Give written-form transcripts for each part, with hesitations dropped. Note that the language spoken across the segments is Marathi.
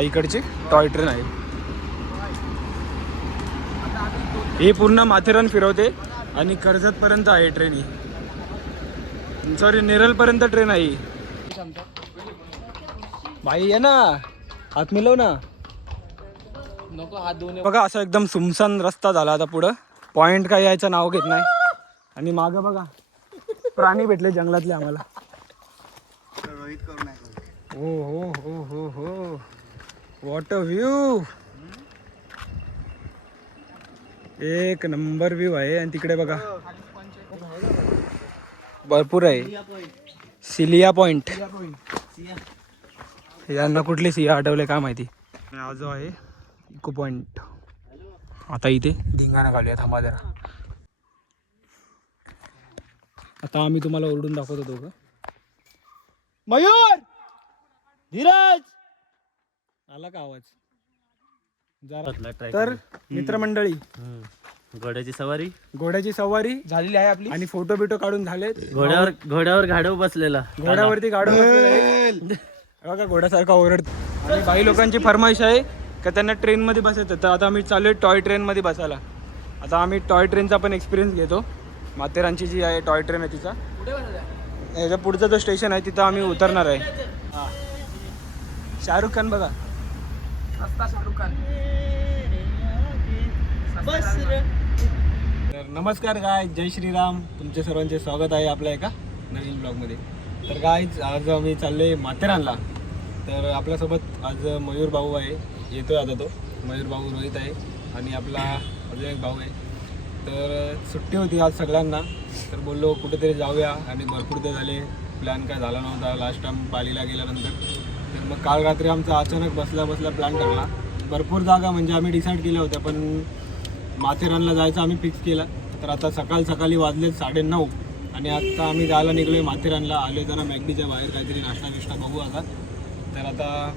इकडची टॉय ट्रेन आहे ही पूर्ण माथेरान फिरवते आणि कर्जत पर्यंत आहे ट्रेन ही सॉरी नेरळ पर्यंत ट्रेन आहे भाई आहे ना हात मिळव ना नको हात धुवून बघा असं एकदम सुमसान रस्ता झाला आता पुढं पॉइंट काय यायचं नाव घेत नाही आणि मागं बघा प्राणी भेटले जंगलातले आम्हाला हो हो हो हो हो वॉट अ व्ह्यू एक नंबर व्ह्यू आहे आणि तिकडे बघा भरपूर आहे सिलिया पॉइंट यांना कुठले सिया आठवले काय माहिती हा जो आहे इको पॉइंट आता इथे धिंगाणा घालूया थांबा जरा आता आम्ही तुम्हाला ओरडून दाखवतो दोघं मयूर धीरज आला का आवाज तर मित्रमंडळी घोड्याची सवारी झालेली आहे आपली आणि फोटो बिटो काढून झाले घोड्यावर गाढव बसलेला घोड्यावरती गाडव बघा घोड्यासारखा ओरडतो आणि बाई लोकांची फरमाईश आहे का त्यांना ट्रेन मध्ये बसायचं तर आता आम्ही चाललोय टॉय ट्रेन मध्ये बसायला आता आम्ही टॉय ट्रेनचा पण एक्सपिरियन्स घेतो माथेरानची जी आहे टॉय ट्रेन आहे तिचा ह्याच्या पुढचा जो स्टेशन आहे तिथं आम्ही उतरणार आहे शाहरुख खान बघा शाहरुख खान तर नमस्कार गाय जय श्रीराम तुमचे सर्वांचे स्वागत आहे आपल्या एका नवीन ब्लॉगमध्ये तर गाय आज आम्ही चाललोय माथेरानला तर आपल्यासोबत आज मयूर भाऊ आहे येतोय आता तो मयूर भाऊ रोहित आहे आणि आपला अजून एक भाऊ आहे तर सुट्टी होती आज सगळ्यांना तर बोललो कुठेतरी जाऊया आणि भरपूर ते झाले प्लॅन काय झाला नव्हता लास्ट टाइम पालीला गेल्यानंतर तर मग काल रात्री आमचा अचानक बसला प्लॅन ठरला भरपूर जागा म्हणजे आम्ही डिसाईड केल्या होत्या पण माथेरानला जायचं आम्ही फिक्स केला तर आता सकाळी वाजले 9:30 आणि आता आम्ही जायला निघलोय माथेरानला आले जरा मॅगडीच्या बाहेर काहीतरी नाश्ता बघू आता तर आता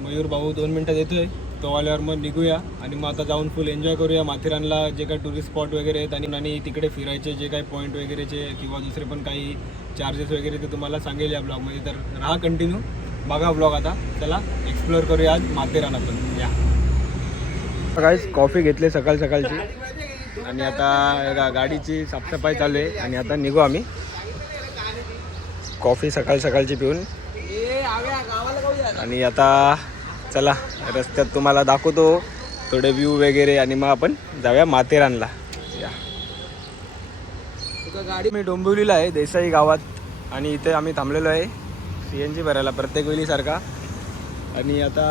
मयूर भाऊ 2 मिनटात येतोय तो आल्यावर मग निघूया आणि मग आता जाऊन फुल एन्जॉय करूया माथेरानला जे काही टुरिस्ट स्पॉट वगैरे आहेत आणि तिकडे फिरायचे जे काही पॉईंट वगैरेचे किंवा दुसरे पण काही चार्जेस वगैरे ते तुम्हाला सांगेल या ब्लॉगमध्ये तर राहा कंटिन्यू बघा ब्लॉग आता चला एक्सप्लोअर करूया आज माथेरान आपण या गाईस कॉफी घेतली सकाळची आणि आता गाडीची साफसफाई चालू आहे आणि आता निघू आम्ही कॉफी सकाळची पिऊन आणि आता चला रस्त्यात तुम्हाला दाखवतो थोडे व्ह्यू वगैरे आणि मग आपण जाऊया माथेरानला या गाडी मी डोंबिवलीला आहे देसाई गावात आणि इथे आम्ही थांबलेलो आहे CNG भरायला प्रत्येक वेळीसारखा आणि आता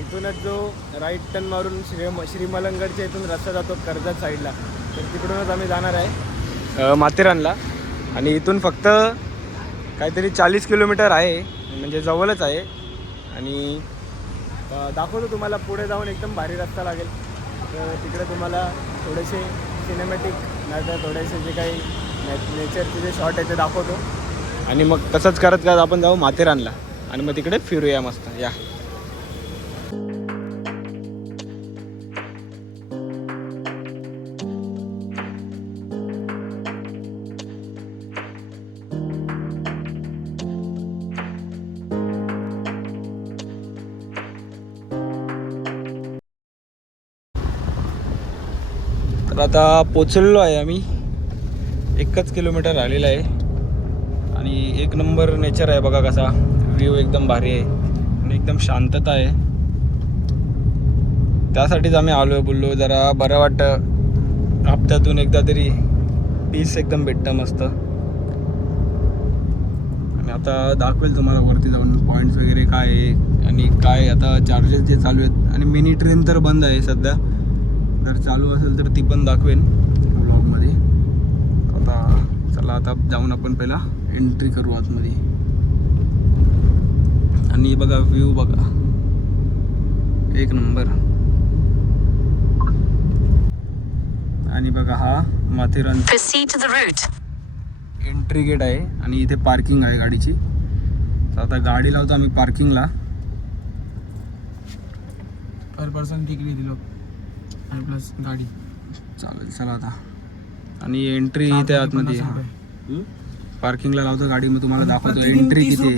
इथूनच जो राईट टर्न मारून श्रीमलंगडच्या इथून रस्ता जातो कर्जत साईडला तर तिकडूनच आम्ही जाणार आहे माथेरानला आणि इथून फक्त काहीतरी 40 किलोमीटर आहे म्हणजे जवळच आहे आणि दाखवतो तुम्हाला पुढे जाऊन एकदम भारी रस्ता लागेल तर तिकडे तुम्हाला थोडेसे सिनेमॅटिक नाहीतर थोडेसे जे काही नेचरचे जे शॉट आहे ते दाखवतो आणि मग तसंच करत आपण जाऊ माथेरानला आणि मग तिकडे फिरूया मस्त या तर आता पोचलेलो आहे आम्ही 1 किलोमीटर राहिलेला आहे आणि एक नंबर नेचर आहे बघा कसा व्ह्यू एकदम भारी आहे आणि एकदम शांतता आहे त्यासाठीच आम्ही आलो आहे बोललो जरा बरं वाटतं हप्त्यातून एकदा तरी पीस एकदम भेटतं मस्त आणि आता दाखवेल तुम्हाला वरती जाऊन पॉईंट्स वगैरे काय आहे आणि काय आता चार्जेस जे चालू आहेत आणि मिनी ट्रेन तर बंद आहे सध्या जर चालू असेल तर ती पण दाखवेन ब्लॉगमध्ये आता चला आता जाऊन आपण पहिला एंट्री करू आतमध्ये आणि बघा व्ह्यू बघा एक नंबर आणि बघा हा माथेरान एंट्री गेट आहे आणि इथे पार्किंग आहे गाडीची तर आता गाडी लावतो आम्ही पार्किंगला पर पर्सन तिकीट दिलो आणि प्लस गाडी चालेल चला आता आणि एंट्री इथे आतमध्ये पार्किंगला लावतो गाडी मग तुम्हाला दाखवतो एंट्री किती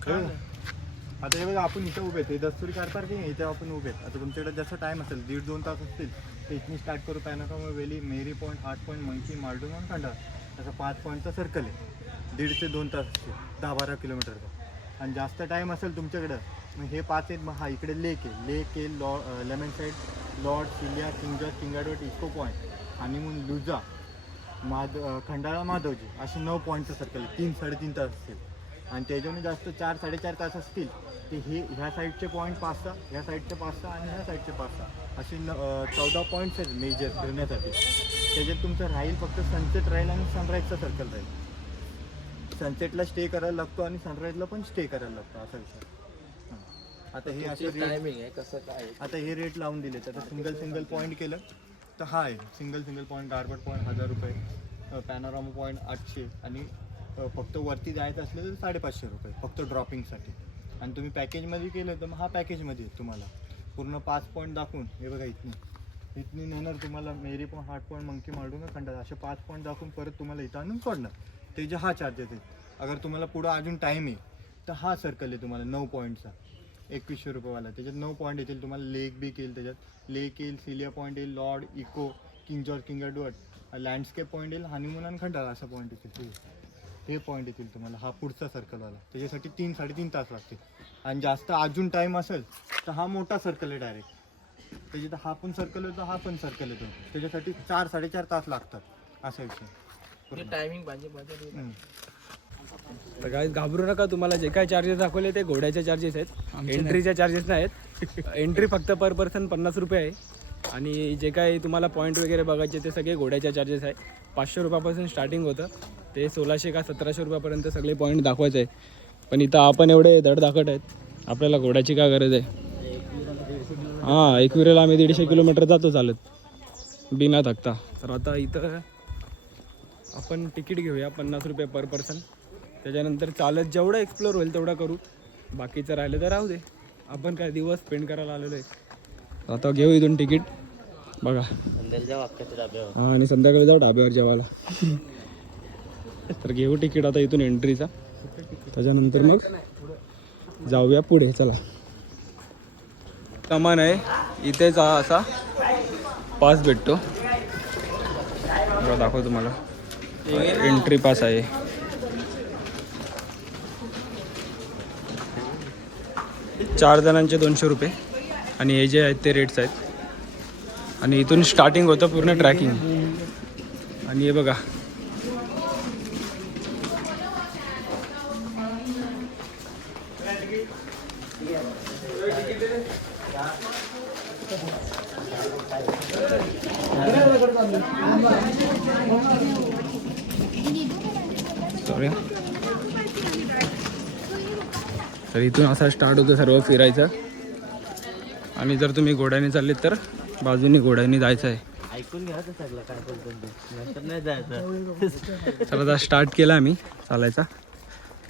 आता हे बघा आपण इथं उभे आहेत, हे दस्तुरी कार पार्किंग आहे, इथे आपण उभे आहेत. आता तुमच्याकडे जसं टाईम असेल 1.5-2 तास असतील तर इथून स्टार्ट करू पॅनोरामा व्हॅली, मेरी पॉईंट, 8 पॉईंट, मंकी, मालडोन आणि खंडाळा. तसं 5 पॉईंटचा सर्कल आहे. 1.5 ते 2 तास असतील, 10-12 किलोमीटरचा. आणि जास्त टाईम असेल तुमच्याकडं मग हे 5 आहेत. मग हा इकडे लेक आहे, लेमन साईड, लॉर्ड, सिलिया, किंग जॉर्ज, किंगाडोट, इको पॉईंट, हनीमून, लुजा, खंडाळा, माधवजी असे 9 पॉईंटचं सर्कल आहे. 3-3.5 तास असतील. आणि त्याच्याने जास्त 4-4.5 तास असतील ते ह्या साईडचे पॉईंट 5-6, ह्या साईडचे 5-6 आणि ह्या साईडचे 5-6 असे 14 पॉईंट्स आहेत मेजर फिरण्यासाठी. त्याच्यात तुमचं राहील फक्त सनसेट राहील आणि सनराईजचा सर्कल राहील. सनसेटला स्टे करायला लागतो आणि सनराईजला पण स्टे करायला लागतो असा विषय. आता हे असे टायमिंग आहे कसं काय? आता हे रेट लावून दिले. आता सिंगल पॉईंट केलं तर हा आहे सिंगल पॉईंट. गारबट पॉईंट 1000 रुपये, पॅनोरामा पॉईंट 800 आणि फक्त वरती जायचं असलं तर 550 रुपये फक्त ड्रॉपिंगसाठी. आणि तुम्ही पॅकेजमध्ये केलं तर मग हा पॅकेजमध्ये तुम्हाला पूर्ण 5 पॉईंट दाखवून हे बघा इथनी नेणार तुम्हाला मेरी पॉईंट, 8 पॉईंट, मंकी, मालडोन, खंडाळा असे 5 पॉईंट दाखवून परत तुम्हाला इथं आणून सोडणार. ते जे हा चार्जेस आहे. अगर तुम्हाला पुढं अजून टाईम आहे तर हा सर्कल आहे तुम्हाला 9 पॉईंटचा 2100 रुपयेवाला. त्याच्यात 9 पॉईंट येतील तुम्हाला. लेक बी येईल, त्याच्यात लेक येईल, सिलिया पॉईंट येईल, लॉर्ड, इको, किंग जॉर्ज, किंगाडोट, लँडस्केप पॉईंट येईल, हनीमून आणि खंडाळा असा पॉईंट येतील. हे पॉईंट येतील तुम्हाला. हा पुढचा सर्कलवाला त्याच्यासाठी 3-3.5 तास लागतील. आणि जास्त अजून टाईम असेल तर हा मोठा सर्कल आहे डायरेक्ट. त्याच्यात हा पण सर्कल येतो, हा पण सर्कल येतो. त्याच्यासाठी 4-4.5 तास लागतात असा विषय. टायमिंग पाहिजे. तर काय घाबरू नका, तुम्हाला जे काय चार्जेस दाखवले ते घोड्याचे चार्जेस आहेत, एंट्रीचे चार्जेस नाही आहेत. एंट्री फक्त पर पर्सन 50 रुपये आहे. आणि जे काय तुम्हाला पॉईंट वगैरे बघायचे ते सगळे घोड्याचे चार्जेस आहे. 500 रुपयापासून स्टार्टिंग होतं ते 1600 का 1700 रुपयापर्यंत सगळे पॉईंट दाखवायचे आहे. पण इथं आपण एवढे धडधाकट आहेत, आपल्याला घोड्याची काय गरज आहे. हां, एकविरेला आम्ही 150 किलोमीटर जातो चालत बिना थकता. तर आता इथं आपण तिकीट घेऊया 50 रुपये पर पर्सन. त्याच्यानंतर चालत जेवढं एक्सप्लोर होईल तेवढं करू, बाकीचं राहिलं तर राहू दे. आपण काय दिवस स्पेंड करायला आलेलो आहे. आता घेऊ इथून तिकीट बघा. हां, आणि संध्याकाळी जाऊ ढाब्यावर जेवायला. तर घेऊ तिकीट आता इथून एंट्रीचा. त्याच्यानंतर मग जाऊया पुढे. चला, सामान आहे इथेच असा पास भेटतो. दाखव तुम्हाला, एंट्री पास आहे. चार जणांचे 200 रुपये. आणि हे जे आहेत ते रेट्स आहेत. आणि इथून स्टार्टिंग होतं पूर्ण ट्रॅकिंग. आणि हे बघा तर इथून असा स्टार्ट होतं सर्व फिरायचं. आणि जर तुम्ही घोड्याने चाललेत तर बाजूने घोड्याने जायचं आहे. ऐकून घ्या तर सगळं काय बोलतो नंतर नाही जायचं. चला आता स्टार्ट केला आम्ही चालायचा.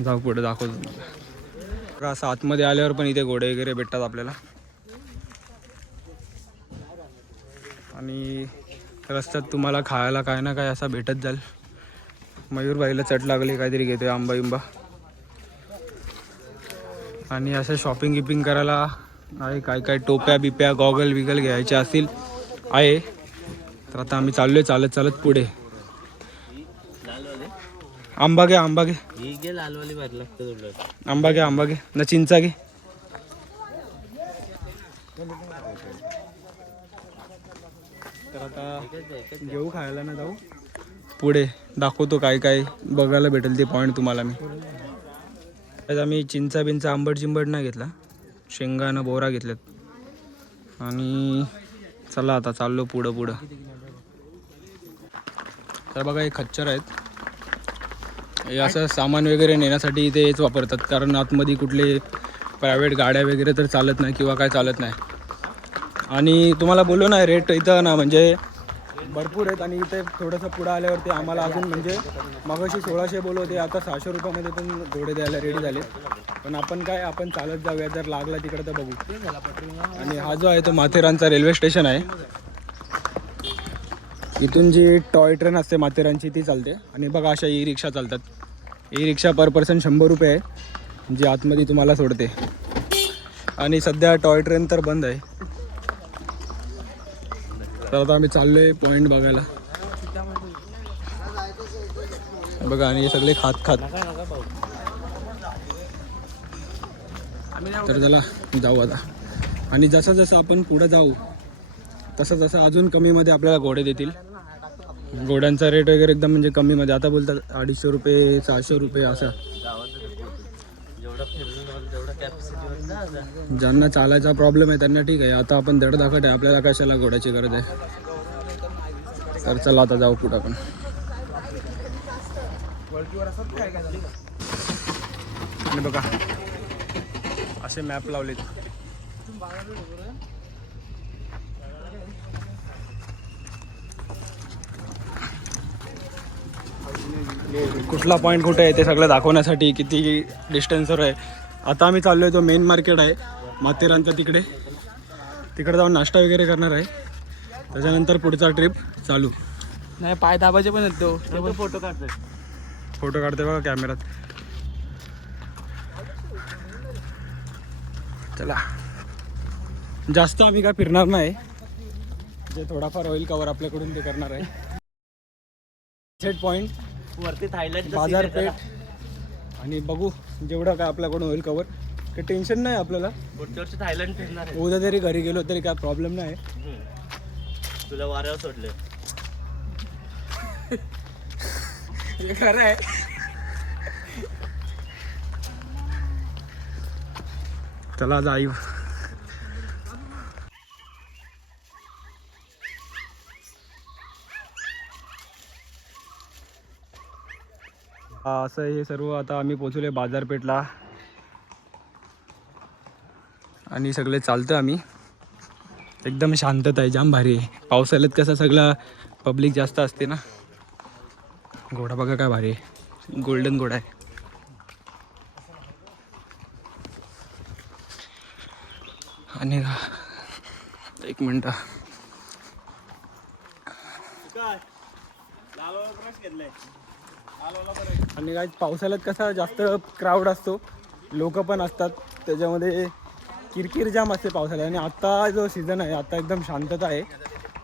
जाऊ पुढे दाखवतो तुम्हाला. असं आतमध्ये आल्यावर पण इथे घोडे वगैरे भेटतात आपल्याला. आणि रस्त्यात तुम्हाला खायला काय ना काय असा भेटत जाईल. मयूरबाईला चट लागली, काहीतरी घेतोय आंबा बिंबा. आणि असं शॉपिंग गिपिंग करायला आहे, काय काय टोप्या बिप्या गॉगल बिगल घ्यायचे असतील आहे. तर आता आम्ही चाललोय चालत चालत पुढे. आंबा घे, आंबा घे, लालवाली भरलं लागतं. आंबा घे, आंबा घे ना, चिंचा घे. तर आता घेऊ खायला ना, जाऊ पुढे दाखवतो काय काय बघायला भेटेल ते पॉईंट तुम्हाला मी. आज आम्ही चिंचा बिंचा आंबट चिंबट नाही घेतला, शेंगानं बोरा घेतल्यात. आणि चला आता चाललो पुढं पुढं. तर बघा हे खच्चर आहेत. हे असं सामान वगैरे नेण्यासाठी इथे हेच वापरतात, कारण आतमध्ये कुठले प्रायव्हेट गाड्या वगैरे तर चालत नाही किंवा काय चालत नाही. आणि तुम्हाला बोललो ना रेट इथं ना म्हणजे भरपूर आहेत. आणि इथे थोडंसं पुढं आल्यावरती आम्हाला अजून म्हणजे मगाशी 1600 बोलवते, आता 600 रुपयामध्ये पण घोडे द्यायला रेडी झाले. पण आपण काय, आपण चालत जाऊया, जर लागला तिकडे तर बघू. आणि हा जो आहे तो माथेरानचा रेल्वे स्टेशन आहे. इथून जी टॉय ट्रेन असते माथेरानची ती चालते. आणि बघा अशा ई रिक्षा चालतात. ई रिक्षा पर पर्सन 100 रुपये आहे. जी आतमध्ये तुम्हाला सोडते. आणि सध्या टॉय ट्रेन तर बंद आहे. तर आता आम्ही चाललोय पॉईंट बघायला. बघा आणि हे सगळे खात तर चला जाऊ आता. आणि जसं जसं आपण पुढे जाऊ तसं तसं अजून कमीमध्ये आपल्याला घोडे देतील. घोड्यांचा रेट वगैरे एकदम म्हणजे कमीमध्ये. आता बोलतात 250 रुपये 600 रुपये असं. ज्यांना चालायचा प्रॉब्लेम आहे त्यांना ठीक आहे. आता आपण धडधाकट आहे, आपल्याला कशाला घोड्याची गरज आहे. तर चला आता जाऊ पुढं आपण. आणि बघा असे मॅप लावलेत. कुठला पॉईंट कुठे आहे ते सगळं दाखवण्यासाठी किती डिस्टन्सवर आहे. आता आम्ही चाललो आहे तो मेन मार्केट आहे माथेरानचं, तिकडे जाऊन नाश्ता वगैरे करणार आहे. त्याच्यानंतर पुढचा ट्रिप चालू. नाही पाय दाबाचे पण येतो. फोटो काढते बघा कॅमेरात. चला जास्त आम्ही काय फिरणार नाही, जे थोडाफार ऑइल कवर आपल्याकडून ते करणार आहे. सेट पॉईंट वरती थायलंड बाजारपेठ आणि बघू जेवढं काय आपल्याकडून होईल कवर. काही टेन्शन नाही आपल्याला. पुढच्या वर्षी थायलंड फिरणार आहे. उद्या जरी घरी गेलो तरी काय प्रॉब्लेम नाही. तुला वाऱ्यावर सोडले खरं आहे. चला जाऊ. असं हे सर्व आता आम्ही पोचले बाजारपेठला आणि सगळे चालतं आम्ही. एकदम शांतता आहे, जाम भारी आहे. पावसाळ्यात कसं सगळं पब्लिक जास्त असते ना. घोडा बघा काय भारी आहे, गोल्डन घोडा आहे. आणि एक मिनटं आणि काय पावसाळ्यात कसा जास्त क्राऊड असतो, लोक पण असतात, त्याच्यामध्ये किरकिर जाम असते पावसाळ्यात. आणि आत्ता जो सीझन आहे आता एकदम शांतता आहे.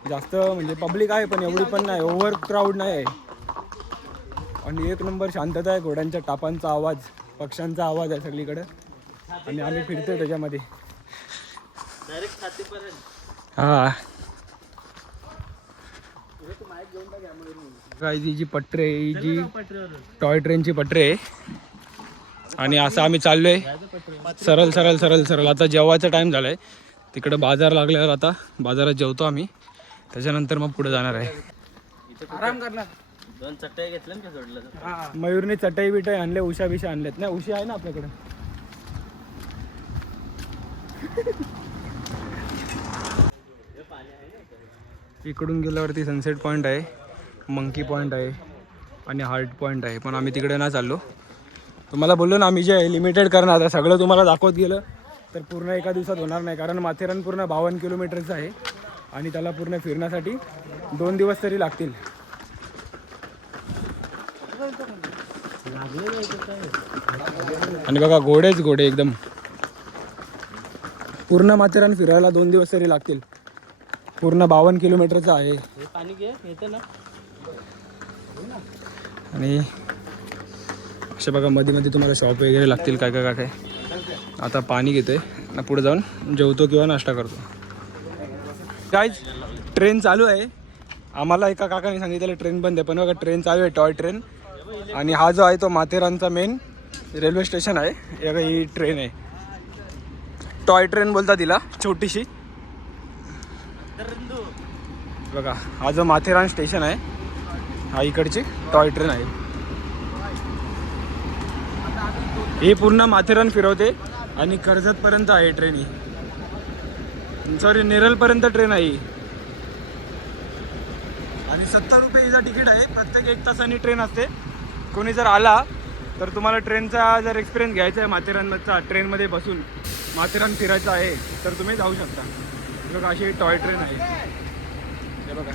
जास्त म्हणजे पब्लिक आहे पण एवढी पण नाही, ओव्हर क्राऊड नाही आहे. आणि एक नंबर शांतता आहे. घोड्यांच्या टापांचा आवाज, पक्ष्यांचा आवाज आहे सगळीकडे. आणि आम्ही फिरतोय त्याच्यामध्ये. हां काय जी पटरी आहे ही जी टॉय ट्रेनची पटरी आहे. आणि असं आम्ही चाललोय सरळ सरळ सरळ सरळ. आता जेवायचा टाईम झाला आहे. तिकडं बाजार लागल्यावर आता बाजारात जेवतो आम्ही, त्याच्यानंतर मग पुढे जाणार आहे. आराम करणार. 2 चटई घेतल्या का सोडलं. मयूरने चटई बिटई आणले, उशा बिशा आणल्यात ना. उशी आहे ना आपल्याकडे. इकडून गेल्यावरती सनसेट पॉईंट आहे, मंकी पॉईंट आहे आणि हार्ट पॉईंट आहे. पण आम्ही तिकडे ना चाललो. तुम्हाला बोललो ना आम्ही जे लिमिटेड करणार आहे. सगळं तुम्हाला दाखवत गेलं तर पूर्ण एका दिवसात होणार नाही. कारण माथेरान पूर्ण 52 किलोमीटरचं आहे आणि त्याला पूर्ण फिरण्यासाठी 2 दिवस तरी लागतील. आणि बघा घोडेच घोडे एकदम. पूर्ण माथेरान फिरायला 2 दिवस तरी लागतील. पूर्ण 52 किलोमीटरचं आहे. पाणी घे येतं ना. आणि असे बघा मध्ये मध्ये तुम्हाला शॉप वगैरे लागतील काय काय काय. आता पाणी घेतोय ना, पुढे जाऊन जेवतो किंवा नाश्ता करतो. गाईज ट्रेन चालू आहे. आम्हाला एका काकाने सांगितलं ट्रेन बंद आहे, पण बघा ट्रेन चालू आहे, टॉय ट्रेन. आणि हा जो आहे तो माथेरानचा मेन रेल्वे स्टेशन आहे. ही ट्रेन आहे, टॉय ट्रेन बोलतात तिला, छोटीशी. बघा हा जो माथेरान स्टेशन आहे, हा इकडची टॉय ट्रेन आहे. ही पूर्ण माथेरान फिरवते आणि कर्जतपर्यंत आहे ट्रेन ही. सॉरी नेरळपर्यंत ट्रेन आहे. आणि 70 रुपये हिचा तिकीट आहे. प्रत्येक 1 तासाने ट्रेन असते. कोणी जर आला तर तुम्हाला ट्रेनचा जर एक्सपिरियन्स घ्यायचा आहे माथेरानचा, ट्रेनमध्ये बसून माथेरान फिरायचं आहे तर तुम्ही जाऊ शकता. बघा अशी टॉय ट्रेन आहे. हे बघा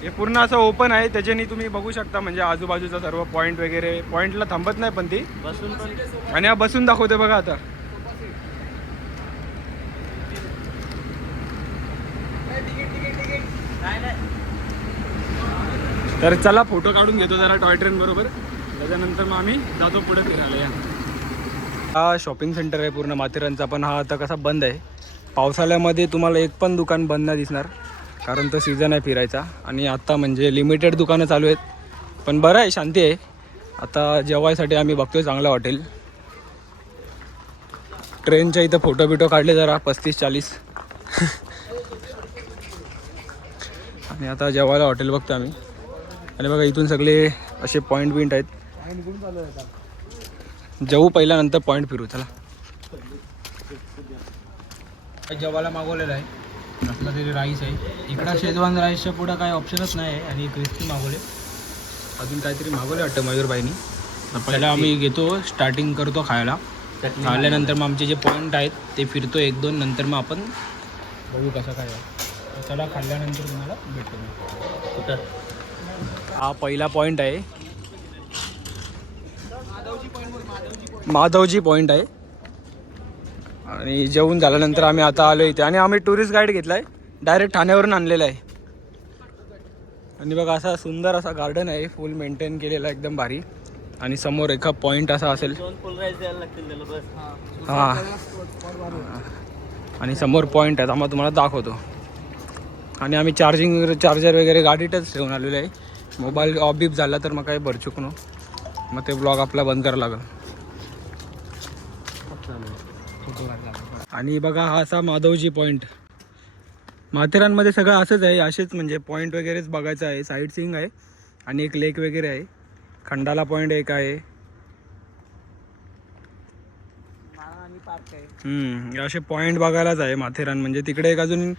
हे पूर्ण असं ओपन आहे, त्याच्याने तुम्ही बघू शकता म्हणजे आजूबाजूचा सर्व पॉईंट वगैरे. पॉईंटला थांबत नाही पण ती, बसून पण आणि हा बसून दाखवते बघा आता. नाही नाही तर चला फोटो काढून घेतो जरा टॉय ट्रेन बरोबर, त्याच्यानंतर मग आम्ही जातो पुढे फिरायला. या हा शॉपिंग सेंटर आहे पूर्ण माथेरानचा, पण हा आता कसा बंद आहे. पावसाळ्यामध्ये तुम्हाला एक पण दुकान बंद नाही दिसणार, कारण तो सीझन आहे फिरायचा. आणि आता म्हणजे लिमिटेड दुकानं चालू आहेत, पण बरं आहे, शांती आहे. आता जेवायसाठी आम्ही बघतोय चांगलं हॉटेल. ट्रेनच्या इथं फोटो बिटो काढले जरा 35-40. आणि आता जेवायला हॉटेल बघतो आम्ही. आणि बघा इथून सगळे असे पॉईंट बिंट आहेत. जेवू पहिला, नंतर पॉईंट फिरू. चला जेवायला मागवलेलं आहे, असला तरी राईस आहे. इकडं शेजवान राईसच्या पुढं काही ऑप्शनच नाही आहे. आणि क्रिस्पी मागवले, अजून काहीतरी मागवले वाटतं मयूरबाईनी. पहिला आम्ही घेतो, स्टार्टिंग करतो खायला. खाल्ल्यानंतर मग आमचे जे पॉईंट आहेत ते फिरतो 1-2, नंतर मग आपण बघू कसं काय आहे. चला खाल्ल्यानंतर तुम्हाला भेटतो मी. कुठं हा पहिला पॉईंट आहे, माधवजी पॉईंट आहे. आणि जेवून झाल्यानंतर आम्ही आता आलो इथे, आणि आम्ही टुरिस्ट गाईड घेतला आहे, डायरेक्ट ठाण्यावरून आणलेला आहे. आणि बघा असा सुंदर असा गार्डन आहे, फुल मेंटेन केलेला एकदम भारी. आणि समोर एका पॉईंट असा असेल. 2 फुल राईस द्यायला लागतील त्याला बस. हां, आणि समोर पॉईंट आहे, आम्हाला तुम्हाला दाखवतो. आणि आम्ही चार्जर वगैरे गाडीतच ठेवून आलेलो आहे. मोबाईल ऑफ बीप झाला तर मग काही भरचूक नो, मग ते ब्लॉग आपला बंद करावं लागेल. आणि बघा हा असा माधवजी पॉईंट. माथेरानमध्ये सगळं असंच आहे, असेच म्हणजे पॉईंट वगैरेच बघायचं आहे. साईट सीइंग आहे, आणि एक लेक वगैरे आहे. खंडाला पॉईंट एक आहे. असे पॉईंट बघायलाच आहे माथेरान म्हणजे. तिकडे एक अजून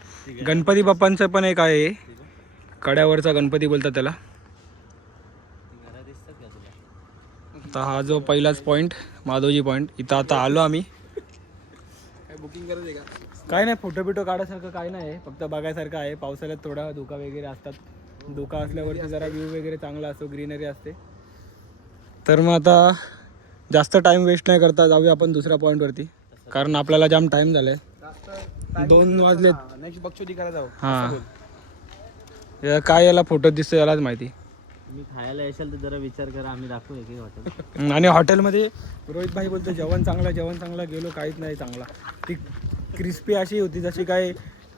गणपती बाप्पांचं पण एक आहे, कड्यावरचा गणपती बोलतात त्याला. आता हा जो पहिलाच पॉईंट माधवजी पॉईंट, इथं आता आलो आम्ही. बुकिंग करायचं का? काय नाही, फोटो बिटो काढायसारखं काय नाही, फक्त बघायसारखं आहे. पावसाळ्यात थोडा धुका वगैरे असतात, धुका असल्यावरती जरा व्ह्यू वगैरे चांगला असतो, ग्रीनरी असते. तर मग आता जास्त टाईम वेस्ट नाही करता जाऊया आपण दुसऱ्या पॉईंटवरती, कारण आपल्याला जाम टाईम झालाय. 2 वाजलेत. नेक्स्ट बक्षोदी करायला जाऊ. हां, काय याला फोटो दिसतो यालाच माहिती. तुम्ही खायला येशाल तर जरा विचार करा, आम्ही दाखवू की हॉटेल. आणि हॉटेलमध्ये रोहित भाई बोलतो जेवण चांगला, गेलो काहीच नाही चांगला. ती क्रिस्पी अशी होती जशी काय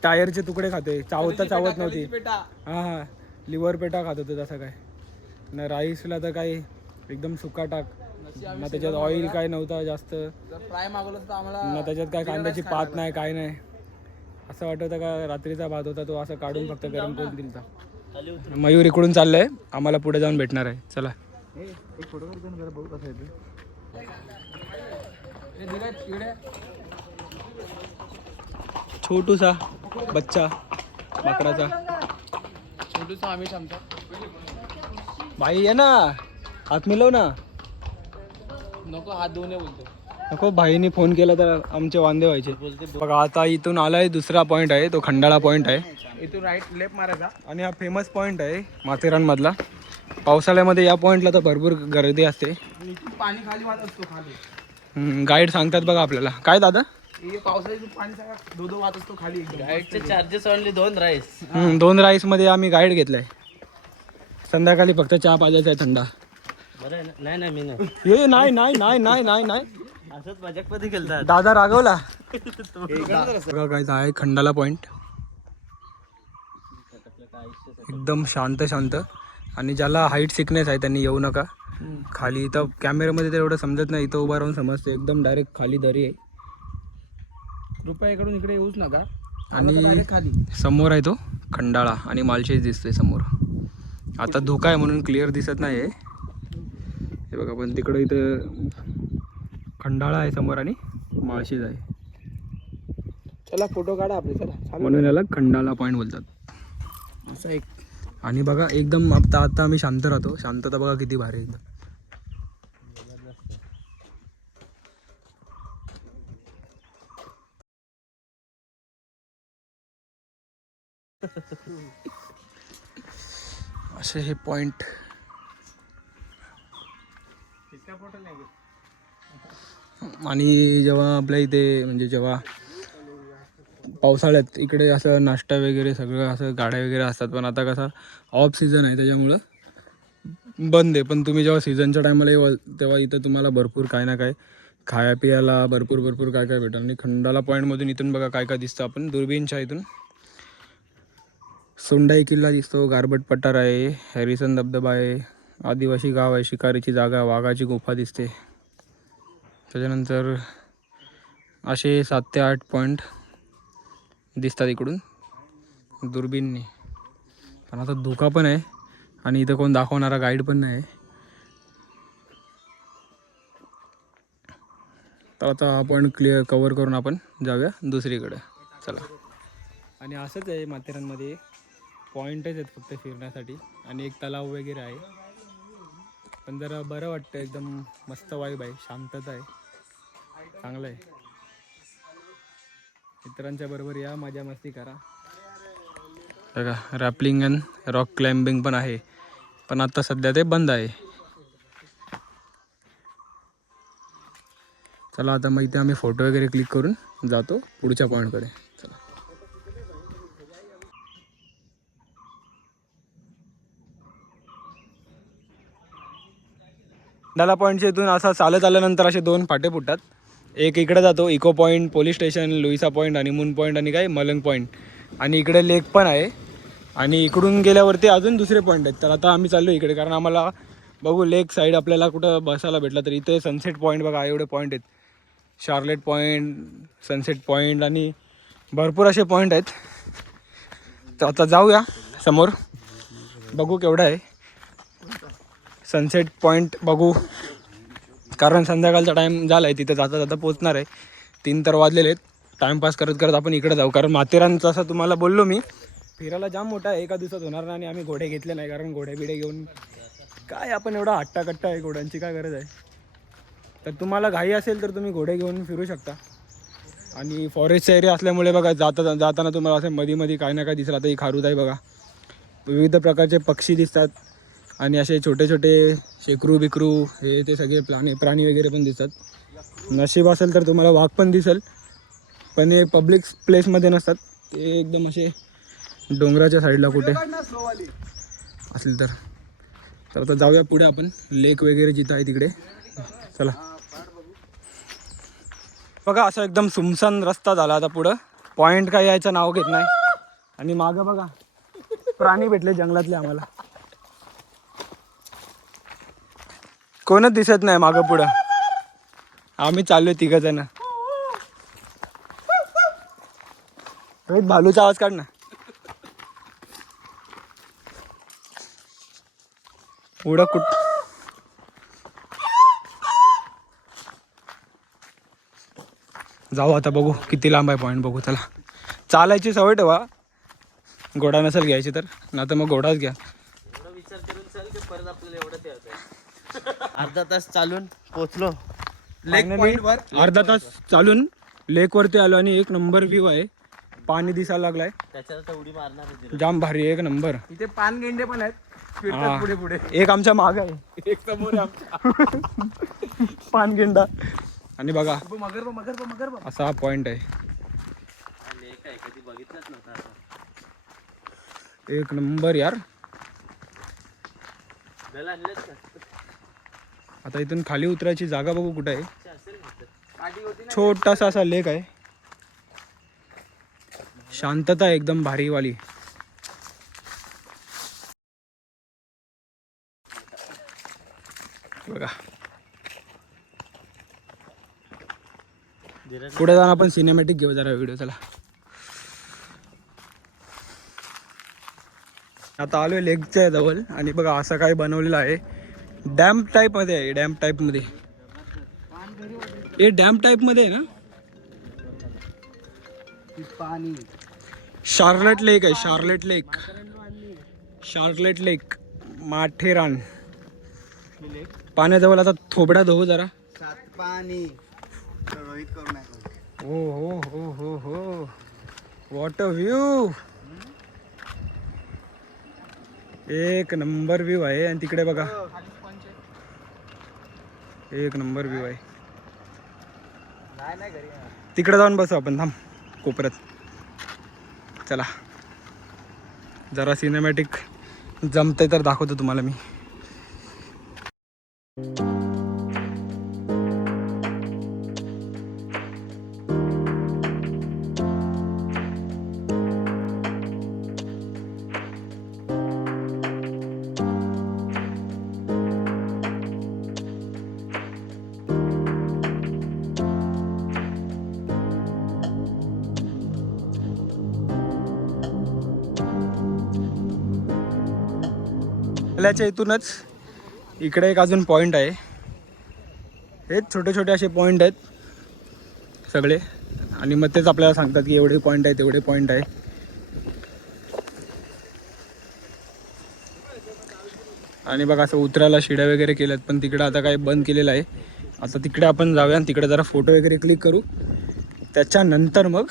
टायरचे तुकडे खाते, चावत नव्हती. हां, लिव्हर पेटा खात होतो तसं काय ना. राईसला तर काय एकदम सुका टाक ना, त्याच्यात ऑइल काय नव्हता जास्त. फ्राय मागवलं तर आम्हाला ना, त्याच्यात काय कांद्याची पात नाही, काय नाही. असं वाटतं का रात्रीचा भात होता तो असं काढून फक्त गरम करून दिलता. मयूर इकडून चाललंय, आम्हाला पुढे जाऊन भेटणार आहे. चला छोटूसा बच्चा माकडाचा, छोटूसा आम्ही आमचा भाई आहे ना, हात मिळव ना. नको हात धुवून बोलतो, नको. भाईने फोन केला तर आमचे वांदे व्हायचे. बघा आता इथून आलाय दुसरा पॉईंट आहे, तो खंडाळा पॉईंट आहे. इथून राईट लेफ्ट मारायचा, आणि हा फेमस पॉईंट आहे माथेरान मधला. पावसाळ्यामध्ये या पॉईंटला तर भरपूर गर्दी असते. पाणी खाली वाहत असतो, खाली गाईड सांगतात बघा आपल्याला. काय दादा? पावसाळ्याचं पाणी धो वाहत असतो खाली. गाईडचे चार्जेस ओनली 2 राईस. 2 राईस मध्ये आम्ही गाईड घेतलाय. संध्याकाळी फक्त चहा पाजायचा आहे थंडा. बरं आहे ना? नाही मी नाही. हे नाही असंच मजाक मध्ये खेळतात दादा, रागवला. बघा काय आहे खंडाला पॉईंट, एकदम शांत. आणि ज्याला हाईट सिकनेस आहे त्यांनी येऊ नका खाली. इथं कॅमेऱ्यामध्ये तर एवढं समजत नाही, इथं उभा राहून समजते. एकदम डायरेक्ट खाली दरी आहे. कृपया इकडून इकडे येऊच नका. आणि खाली समोर आहे तो खंडाळा, आणि माळशेज दिसतोय समोर. आता धोका आहे म्हणून क्लिअर दिसत नाही आहे हे बघा, पण तिकडं इथं खंडाळा आहे समोर आणि माळशेज आहे. चला फोटो काढा आपले, चला. म्हणून याला खंडाळा पॉईंट बोलतात असं एक. आणि बघा एकदम आता आम्ही शांत राहतो. शांतता बघा किती भारी आहे एकदम. असे हे पॉइंट. आणि जेव्हा आपल्या इथे म्हणजे जेव्हा पावसाळ्यात इकडे असं नाश्ता वगैरे सगळं असं गाड्या वगैरे असतात, पण आता कसं ऑफ सीझन आहे त्याच्यामुळं बंद आहे. पण तुम्ही जेव्हा सीझनच्या टायमाला येवाल तेव्हा इथं तुम्हाला भरपूर काय ना काय खाया पियाला भरपूर काय काय भेटेल. आणि खंडाला पॉईंटमधून इथून बघा काय काय दिसतं. आपण दुर्बीनच्या इथून सोंडाई किल्ला दिसतो, गारबट पठार आहे, हॅरिसन धबधबा आहे, आदिवासी गाव आहे, शिकारीची जागा, वाघाची गुफा दिसते. त्याच्यानंतर असे 7 ते 8 पॉईंट दिसतात इकडून दुर्बीनने. पण आता धोका पण आहे आणि इथं कोण दाखवणारा गाईड पण नाही. तर आता हा पॉईंट क्लिअर कवर करून आपण जाऊया दुसरीकडे. चला. आणि असंच आहे माथेरानमध्ये पॉईंटच आहेत फक्त फिरण्यासाठी आणि एक तलाव वगैरे आहे. पण जरा बरं वाटतं, एकदम मस्त वाईब आहे, शांतता आहे, चांगलं आहे. मित्रांच्या बरोबर या, मजा मस्ती करा. बघा रॅपलिंग अँड रॉक क्लाइम्बिंग पण आहे, पण आता सध्या ते बंद आहे. चला आता मग इथे आम्ही फोटो वगैरे क्लिक करून जातो पुढच्या पॉईंटकडे. चला. खंडाला पॉईंटच्या इथून असा चालत आल्यानंतर असे 2 फाटे फुटतात. एक इकडे जातो echo point, police station, Louisa point, honeymoon point आणि काय मलंग पॉईंट. आणि इकडे लेक पण आहे. आणि इकडून गेल्यावरती अजून दुसरे पॉईंट आहेत. तर आता आम्ही चाललो इकडे, कारण आम्हाला बघू लेक साईड आपल्याला कुठं बसायला भेटला. तर इथे सनसेट पॉईंट बघा, एवढे पॉईंट आहेत. शार्लेट पॉईंट, सनसेट पॉईंट आणि भरपूर असे पॉईंट आहेत. तर आता जाऊया समोर, बघू केवढा आहे सनसेट पॉईंट बघू. कारण संध्याकाळचा टाईम झाला आहे, तिथे जाता जाता पोचणार आहे. 3 तर वाजलेले आहेत. टाईमपास करत करत आपण इकडे जाऊ, कारण माथेरानचं असं तुम्हाला बोललो मी फिरायला जाम मोठा आहे, एका दिवसात होणार नाही. आणि आम्ही घोडे घेतले नाही, कारण घोडे बिडे घेऊन काय आपण एवढा हट्टाकट्टा आहे, घोड्यांची काय गरज आहे. तर तुम्हाला घाई असेल तर तुम्ही घोडे घेऊन फिरू शकता. आणि फॉरेस्टचा एरिया असल्यामुळे बघा जाताना तुम्हाला असे मध्ये काय ना काय दिसलं. आता ही खारुताई आहे बघा, विविध प्रकारचे पक्षी दिसतात आणि असे छोटे छोटे शेकरू बिकरू हे ते सगळे प्राणी वगैरे पण दिसतात. नशीब असेल तर तुम्हाला वाघ पण दिसेल, पण हे पब्लिक प्लेसमध्ये नसतात, ते एकदम असे डोंगराच्या साईडला कुठे असेल तर. आता जाऊया पुढे आपण, लेक वगैरे जिथं आहे तिकडे. चला. बघा असं एकदम सुमसान रस्ता झाला आता पुढं. पॉईंट काय यायचं नाव घेत नाही. आणि मागं बघा प्राणी भेटले जंगलातले आम्हाला, कोणच दिसत नाही मागं पुढं. आम्ही चाललोय 3 जण. रोहित भालूचा आवाज काढ ना. पुढं जाऊ आता, बघू किती लांब आहे पॉईंट बघू. चला. चालायची सवय ठेवा, घोडा नसेल घ्यायची तर, ना तर मग घोडाच घ्या. विचार करून चल की परत आपल्याला एवढं ते अर्धा तास चालून पोचलो लेक पॉइंट वर. अर्धा तास चालून लेक वरती आलो आणि एक नंबर व्ह्यू आहे, पाणी दिसायला लागलाय, त्याच्यात उडी मारणार जाम भारी, एक नंबर. इथे पानगेंडे पण आहेत, फिरतात पुढे पुढे. एक आमच्या माग आहे, एक समोर आहे आमच्या. पानगेंडा. आणि बघा मगर असा हा पॉइंट आहे, लेक आहे, कधी बघितलंच नव्हता असं. एक नंबर यार. बेला आणलेत का? आता इथून खाली उतरायची जागा बघू कुठे आहे. असेल ना. आधी होती ना. छोटासा असा लेक आहे, शांतता एकदम भारीवाली. बघा पुढे जाऊन आपण सिनेमॅटिक घेऊ जरा व्हिडिओ. चला. आता आलोय लेकच्या जवळ आणि बघा असं काय बनवलेलं आहे, डॅम टाईप मध्ये आहे, डॅम टाईप मध्ये. हे डॅम टाईप मध्ये आहे ना. पाणी शार्लेट लेक आहे, शार्लेट लेक, शार्लेट लेक माथेरान. पाण्याजवळ आता थोबडा धुवू जरा. सात पाणी रोहित करू नका. हो हो हो हो हो, वॉट अ व्ह्यू. एक नंबर व्ह्यू आहे. आणि तिकडे बघा एक नंबर व्ह्यू आहे. तिकडे जाऊन बसू आपण, थांब कोपऱ्यात. चला जरा सिनेमॅटिक जमते तर दाखवतो तुम्हाला मी. आपल्याच्या इथूनच इकडे एक अजून पॉईंट आहे. हेच छोटे छोटे असे पॉईंट आहेत सगळे. आणि मग तेच आपल्याला सांगतात की एवढे पॉईंट आहे तेवढे पॉईंट आहे. आणि बघा असं उतरायला शिड्या वगैरे केल्यात, पण तिकडे आता काय बंद केलेलं आहे. आता तिकडे आपण जाऊया आणि तिकडे जरा फोटो वगैरे क्लिक करू. त्याच्यानंतर मग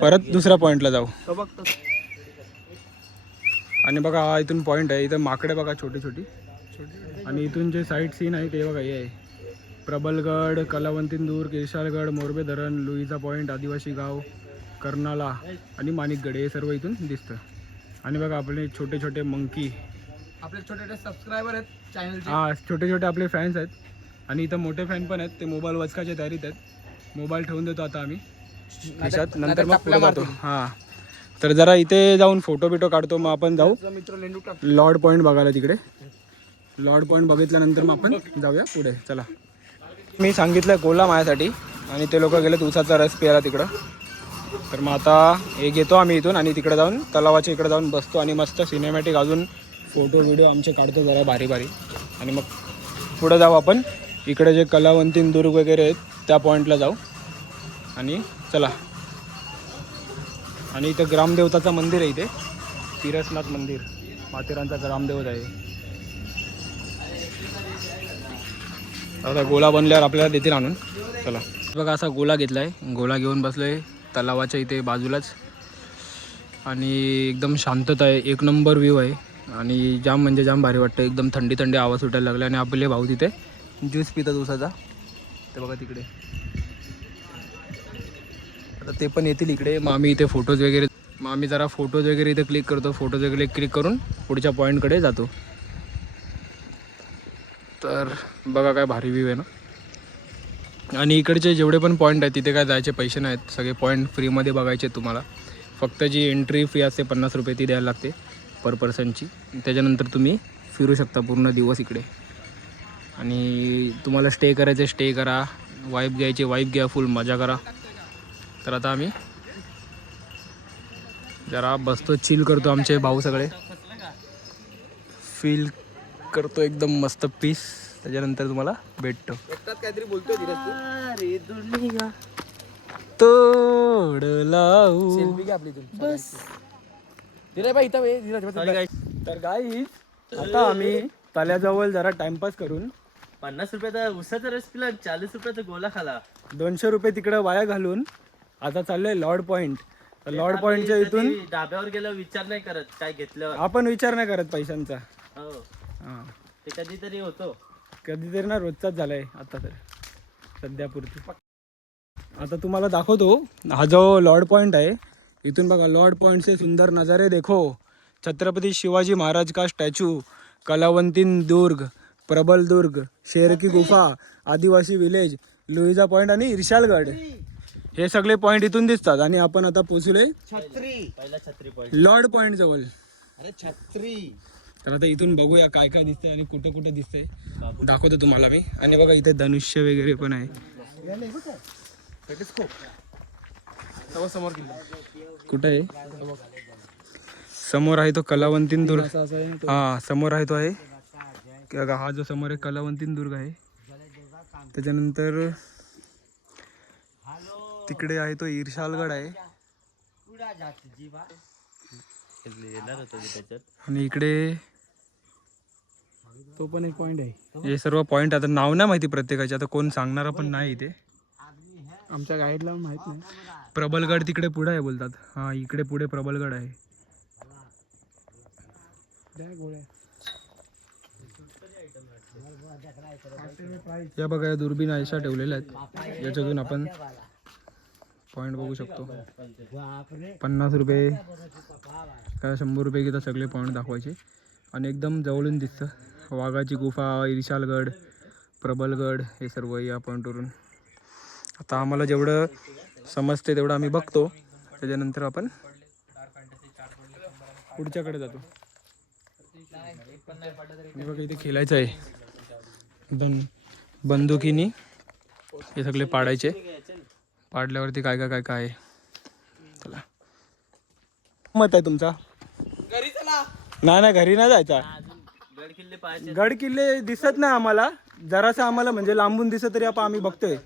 परत दुसऱ्या पॉईंटला जाऊ. आणि बघा हा इथून पॉईंट आहे. इथं माकडे बघा छोटी छोटी. आणि इथून जे साईट सीन आहे ते बघा हे आहे. प्रबलगड, कलावंतीनदुर्ग, इर्शालगड, मोरबे धरण, लुईचा पॉईंट, आदिवासी गाव, कर्नाला आणि माणिकगड हे सर्व इथून दिसतं. आणि बघा आपले छोटे छोटे मंकी, आपले छोटे छोटे सबस्क्रायबर आहेत चॅनलचे. हा छोटे छोटे आपले फॅन्स आहेत. आणि इथं मोठे फॅन पण आहेत. ते मोबाईल वचकाच्या तयारीत आहेत. मोबाईल ठेवून देतो आता आम्ही खिशात, नंतर मग पुढे जातो. हां तर जरा इथे जाऊन फोटो बिटो काढतो. मग आपण जाऊ मित्र लेंडू टाक. लॉर्ड पॉईंट बघायला. तिकडे लॉर्ड पॉईंट बघितल्यानंतर मग आपण जाऊया पुढे. चला मी सांगितलं कोला माझ्यासाठी आणि ते लोक गेलेत उसाचा रस प्यायला तिकडं. तर मग आता हे घेतो आम्ही इथून आणि तिकडे जाऊन तलावाच्या इकडे जाऊन बसतो आणि मस्त सिनेमॅटिक अजून फोटो व्हिडिओ आमचे काढतो जरा भारी भारी. आणि मग पुढे जाऊ आपण. इकडे जे कलावंतीनदुर्ग वगैरे आहेत त्या पॉईंटला जाऊ. आणि चला. आणि इथं ग्रामदेवताचं मंदिर आहे. इथे तिरसनाथ मंदिर माथेरानचा ग्रामदेवत आहे. आता गोला बनल्यावर आपल्याला देतील आणून. चला बघा असा गोला घेतला आहे. गोला घेऊन बसलो आहे तलावाच्या इथे बाजूलाच. आणि एकदम शांतता आहे. एक नंबर व्ह्यू आहे. आणि जाम म्हणजे जाम भारी वाटतं. एकदम थंडी थंडी आवाज सुटायला लागला. आणि आपले भाऊ तिथे ज्यूस पितात उसाचा. ते बघा तिकडे. आता ते पण येतील इकडे. मग आम्ही इथे फोटोज वगैरे जरा फोटोज वगैरे इथे क्लिक करतो. फोटोज वगैरे क्लिक करून पुढच्या पॉईंटकडे जातो. तर बघा काय भारी व्ह्यू आहे ना. आणि इकडचे जेवढे पण पॉईंट आहेत तिथे काय जायचे पैसे नाहीत. सगळे पॉईंट फ्रीमध्ये बघायचे तुम्हाला. फक्त जी एंट्री फी असते 50 रुपये ती द्यायला लागते पर पर्सनची. त्याच्यानंतर तुम्ही फिरू शकता पूर्ण दिवस इकडे. आणि तुम्हाला स्टे करायचे स्टे करा, वाईब घ्यायचे वाईब घ्या, फुल मजा करा. तर आता आम्ही जरा बसतो, चिल करतो. आमचे भाऊ सगळे फील करतो एकदम मस्त पीस. त्याच्यानंतर तुम्हाला भेटतो. काहीतरी बोलतोय धीरज तू. तोड लावू सेल्फी घे आपली तुम्ही बस. धीरज भाई इथं ये, धीरज भाई. तर गाईज आता आम्ही तल्याजवळ जरा टाइमपास करून 50 रुपयाचा उसाचा रस पिला, 40 रुपयाचा गोला खाला, 200 रुपये तिकडे वाया घालून आता चाललोय लॉर्ड पॉईंट. तर लॉर्ड पॉईंटच्या इथून कधी डाब्यावर गेल्यावर विचार नाही करत काय घेतल्यावर. आपण विचार नाही करत पैशांचा. हो हां ते कधीतरी होतो. कधीतरी ना रोजचाच झालाय आता तर सध्यापुरती. आता तुम्हाला दाखवतो हा जो लॉर्ड पॉईंट आहे. इथून बघा लॉर्ड पॉईंट से सुंदर नज़ारे देखो. छत्रपति शिवाजी महाराज का स्टॅच्यू, कलावंतीनदुर्ग, प्रबलदुर्ग, शेर की गुफा, आदिवासी विलेज, लुईजा पॉईंट आणि इर्शालगड हे सगळे पॉईंट इथून दिसतात. आणि आपण आता पोहोचलोय छत्री. पहिला छत्री पॉईंट लॉर्ड पॉईंट जवळ. अरे छत्री. तर आता इथून बघूया काय काय दिसतंय आणि कुठं कुठं दिसतंय दाखवतो तुम्हाला मी. आणि बघा इथे धनुष्य वगैरे पण आहे. समोर कुठं आहे? समोर आहे तो कलावंतीनदुर्ग. हा समोर आहे तो आहे बघा. हा जो समोर आहे कलावंतीनदुर्ग आहे. त्याच्यानंतर तिकडे आहे तो इर्शालगड आहे. येणार होतं त्याच्यात. आणि इकडे तो पण एक पॉईंट आहे. हे सर्व पॉईंट आता नाव नाही माहिती प्रत्येकाचे. आता कोण सांगणारा पण नाही इथे. आमच्या गाईडला माहित नाही. प्रबलगड तिकडे पुढे आहे बोलतात. हा इकडे पुढे प्रबलगड आहे. या बघा, या दुर्बीण अशा ठेवलेल्या आहेत, याच्यातून आपण पॉईंट बघू शकतो. 50 रुपये काय 100 रुपये घेतात सगळे पॉईंट दाखवायचे. आणि एकदम जवळून दिसतं वाघाची गुफा, इरिशालगड, प्रबलगड, हे सर्व या पॉईंटवरून. आता आम्हाला जेवढं समजते तेवढं आम्ही बघतो, त्याच्यानंतर आपण पुढच्याकडे जातो. मी बघा इथे खेळायचं आहे, एकदम बंदुकीनी हे सगळे पाडायचे. पाडल्यावरती काय काय काय काय आहे. चला, मत आहे तुमचा? घरी चला. नाही घरी नाही जायचा. गड किल्ले पाहायचे. गड किल्ले दिसत नाही आम्हाला, जरासं आम्हाला म्हणजे लांबून दिसत तरी आपण आम्ही बघतोय.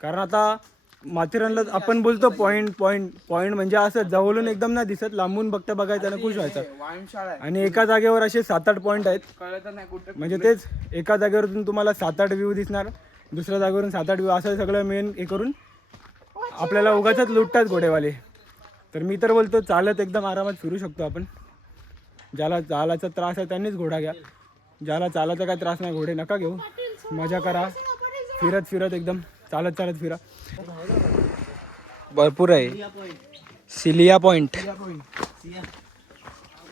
कारण आता माथेरानला आपण बोलतो पॉईंट पॉईंट पॉईंट, म्हणजे असं जवळून एकदम नाही दिसत, लांबून बघता बघायचं आणि खुश व्हायचं. व्यायामशाळा आहे. आणि एका जागेवर असे 7-8 पॉईंट आहेत. कळत नाही कुठं. म्हणजे तेच एका जागेवरून तुम्हाला 7-8 व्ह्यू दिसणार, दुसऱ्या जागेवरून 7-8 व्ह्यू, असं सगळं मेन हे करून आपल्याला उगाचच लुटतात घोडेवाले. तर मी तर बोलतो चालत एकदम आरामात फिरू शकतो आपण. ज्याला चालायचा त्रास आहे त्यांनीच घोडा घ्या, ज्याला चालायचा काय त्रास नाही घोडे नका घेऊ. मजा करा, फिरत फिरत एकदम चालत चालत फिरा. भरपूर आहे. सिलिया पॉइंट,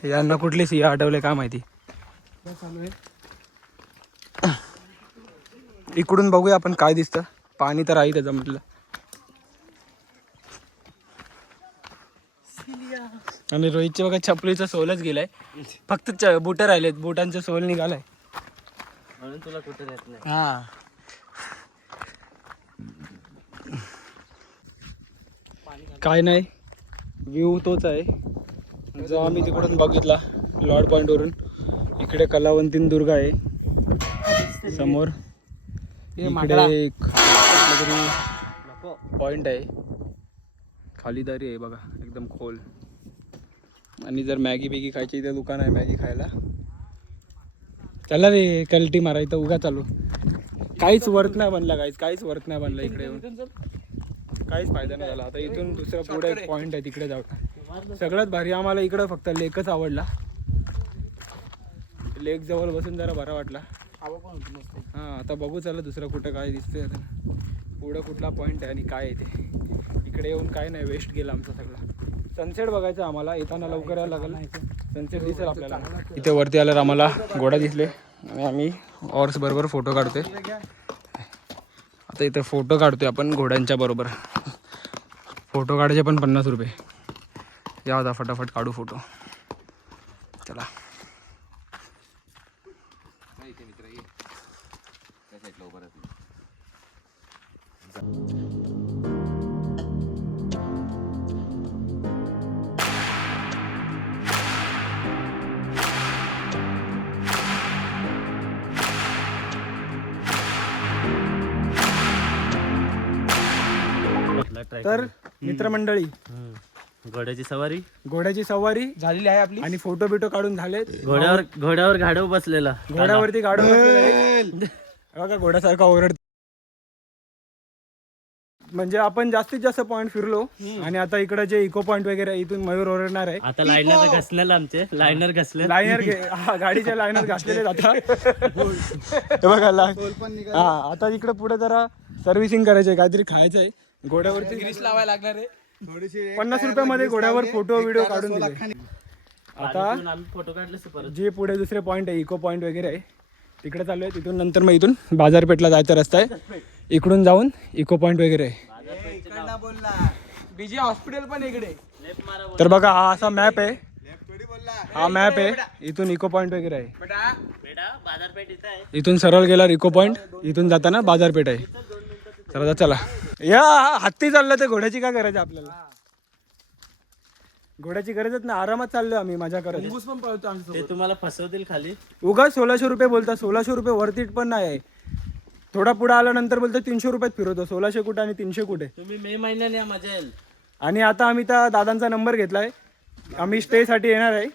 यांना कुठले सिया आठवले काय माहिती. इकडून बघूया आपण काय दिसतं. पाणी तर आहे त्याचं म्हटलं. आणि रोहितचे बघा छपरीचा सोलच गेलाय, फक्त बुट राहिलेत, बुटांचा सोल निघालाय. म्हणून तुला कुठे राहत नाही. हा, काय नाही, व्ह्यू तोच आहे जो आम्ही तिकडून बघितला लॉर्ड पॉइंट वरून. इकडे कलावंतीन दुर्ग आहे समोर, इकडे एक पॉइंट आहे, खालीदारी आहे बघा एकदम खोल. आणि जर मॅगी बिगी खायची इथे दुकान आहे मॅगी खायला. चला रे कल्टी मारा, इथं उगा चालू. काहीच वर्थ नाही बनला, काहीच वर्थ नाही बनला इकडे येऊन, काहीच फायदा नाही झाला. आता इथून दुसरा पुढे एक पॉईंट आहे तिकडे जाऊ. सगळ्यात भारी आम्हाला इकडं फक्त लेकच आवडला. लेक जवळ बसून जरा बरा वाटला. हां, आता बघू चला दुसरं कुठं काय दिसतंय. आता पुढं कुठला पॉईंट आहे आणि काय आहे ते. इकडे येऊन काय नाही, वेस्ट गेला आमचा सगळा. सनसेट बघायचं आम्हाला, येताना लवकर यायला लागेल, सनसेट दिसेल आपल्याला. इथे वरती आल्यावर आम्हाला घोडा दिसले आणि आम्ही हॉर्स बरोबर फोटो काढतोय. आता इथे फोटो काढतोय आपण घोड्यांच्या बरोबर. फोटो काढायचे पण 50 रुपये. या होता फटाफट काढू फोटो. चला, तर मित्रमंडळी, घोड्याची सवारी घोड्याची सवारी झालेली आहे आपली. आणि फोटो बिटो काढून झाले. घोड्यावर गाढव बसलेला, घोड्यावरती गाडो बघा घोड्यासारखा ओरड. म्हणजे आपण जास्तीत जास्त पॉइंट फिरलो आणि आता इकडे जे इको पॉइंट वगैरे आहे, इथून मयूर ओरडणार आहे. आता लायनर घसलेला, आमचे लायनर घसले, लायनर गाडीचे लायनर घासलेले जातात. बघा हा, आता इकडे पुढे जरा सर्व्हिसिंग करायची आहे, काहीतरी खायचं आहे. घोड्यावरती ग्रीस लावायला लागणार आहे. 50 रुपयामध्ये घोड्यावर फोटो व्हिडिओ काढून दिले. आता आम्ही फोटो काढले परत. जे पुढे दुसरे पॉइंट आहे, इको पॉइंट वगैरे आहे, तिकडे चालू आहे. तिथून नंतर मग इथून बाजारपेठला जायचा रस्ता आहे, इकडून जाऊन इको पॉइंट वगैरे आहे. बीजी हॉस्पिटल पण इकडे. तर बघा हा असा मॅप आहे, हा मॅप आहे. इथून इको पॉइंट वगैरे आहे. बाजारपेठ इथे आहे. इथून सरळ गेल्यावर इको पॉइंट, इथून जाताना बाजारपेठ आहे. चला चला, या हत्ती चाललं तर घोड्याची काय गरज आहे आपल्याला? घोड्याची गरजच नाही, आरामात चाललो आम्ही मजा करत. मुंगूस पण पळतो आमच्या ते तुम्हाला फसवतील खाली. उगाच 1600 रुपये बोलता, 1600 रुपये वरतीट पण नाही आहे. थोडा पुढे आल्यानंतर बोलतो 300 रुपयात फिरवतो. 1600 कुठे आणि 300 कुठे? तुम्ही मे महिन्याने या, मजा येईल. आणि आता आम्ही त्या दादांचा नंबर घेतलाय, आम्ही स्टेसाठी येणार आहे.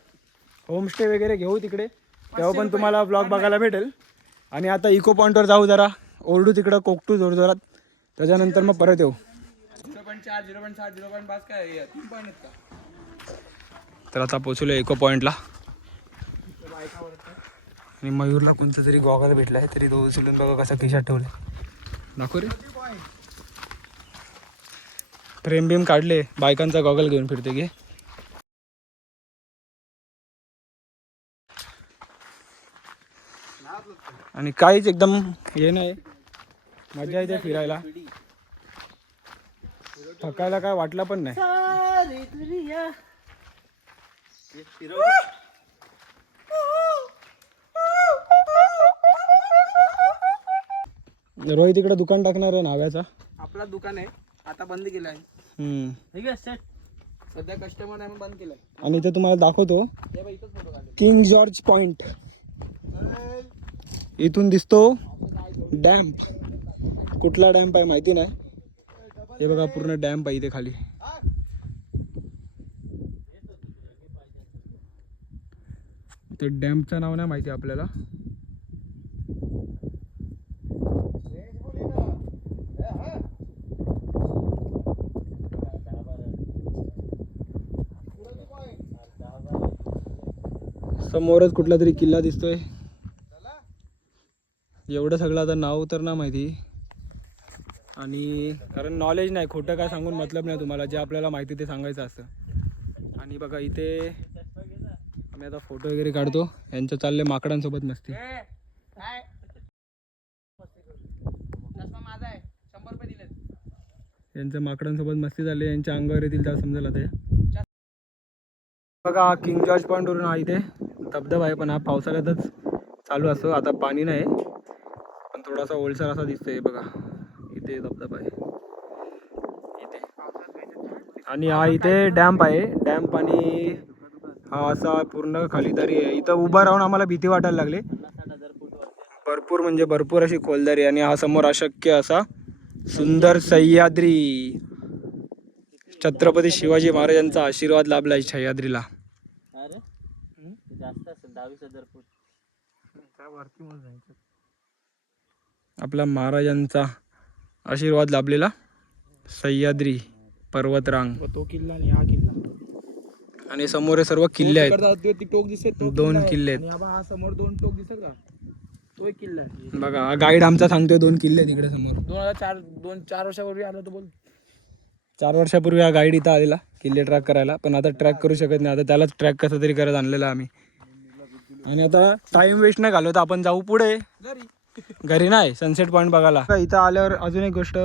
होमस्टे वगैरे घेऊ तिकडे, तेव्हा पण तुम्हाला ब्लॉग बघायला भेटेल. आणि आता इको पॉईंटवर जाऊ, जरा ओरडू तिकडं कोकटू जोरजोरात, त्याच्यानंतर मग परत येऊ. 0.4 0.7 0.5 काय 3 पॉईंट आहेत का? तर आता पोचलो इको पॉईंटला. आणि मयूरला कोणतं तरी गॉगल भेटलाय तरी तो उचलून बघा कसा खिशात ठेवलाय. दाखव रे. प्रेम बिम काढले, बायकांचा गॉगल घेऊन फिरते घे. आणि काहीच एकदम हे नाही, मजा येते फिरायला, थकायला काय वाटलं पण नाही. रोहित इकडे दुकान टाकणार आहे नाव्याचा. आपला दुकान आहे आता बंद केलं आहे. सध्या कस्टमर आहे बंद केलंय. आणि इथे तुम्हाला दाखवतो किंग जॉर्ज पॉइंट. इथून दिसतो डॅम्प. कुठला डॅम्प आहे माहिती नाही. हे बघा पूर्ण डॅम्प आहे इथे खाली. ते डॅम्पचं नाव नाही माहिती आपल्याला. समोरच कुठला तरी किल्ला दिसतोय. एवढं सगळं आता नाव तर ना माहिती, आणि कारण नॉलेज नाही, खोटं काय सांगून मतलब नाही तुम्हाला. जे आपल्याला माहिती ते सांगायचं असतं. आणि बघा इथे आम्ही आता फोटो वगैरे काढतो. यांचं चाललंय माकडांसोबत मस्ती. यांचं माकडांसोबत मस्ती झाली. यांच्या अंगावर येतील त्या समजेल ते. बघा किंग जॉर्ज पॉईंट वरून हा इथे धबधबा आहे, पण हा पावसाळ्यातच चालू असतो. आता पाणी नाही, पण थोडासा ओलसर असा दिसतोय. बघा इथे धबधबा आहे इथे. आणि हा इथे डॅम्प आहे. डॅम्प आणि हा असा पूर्ण खाली दरी आहे. इथं उभा राहून आम्हाला भीती वाटायला लागली. भरपूर म्हणजे भरपूर अशी खोलदरी. आणि हा समोर अशक्य असा सुंदर सह्याद्री. छत्रपती शिवाजी महाराजांचा आशीर्वाद लाभलाय सह्याद्रीला. आपला महाराजांचा आशीर्वाद लाभलेला सह्याद्री पर्वतरांग. तो किल्ला आणि हा किल्ला. आणि समोर हे सर्व किल्ले आहेत. टोक दिसते, 2 किल्ले आहेत. हा समोर 2 टोक दिसत का, तो एक किल्ला आहे. बघा हा गाईड आमचा सांगतोय 2 किल्ले तिकडे समोर. 2-4 वर्षापूर्वी आला तो बोल. 4 वर्षापूर्वी हा गाईड इथं आलेला किल्ले ट्रॅक करायला, पण आता ट्रॅक करू शकत नाही. आता त्यालाच ट्रॅक कसं तरी करत आणलेला आम्ही. आणि आता टाइम वेस्ट नाही घालवत, आपण जाऊ पुढे घरी नाही, सनसेट पॉईंट बघायला. इथं आल्यावर अजून एक गोष्ट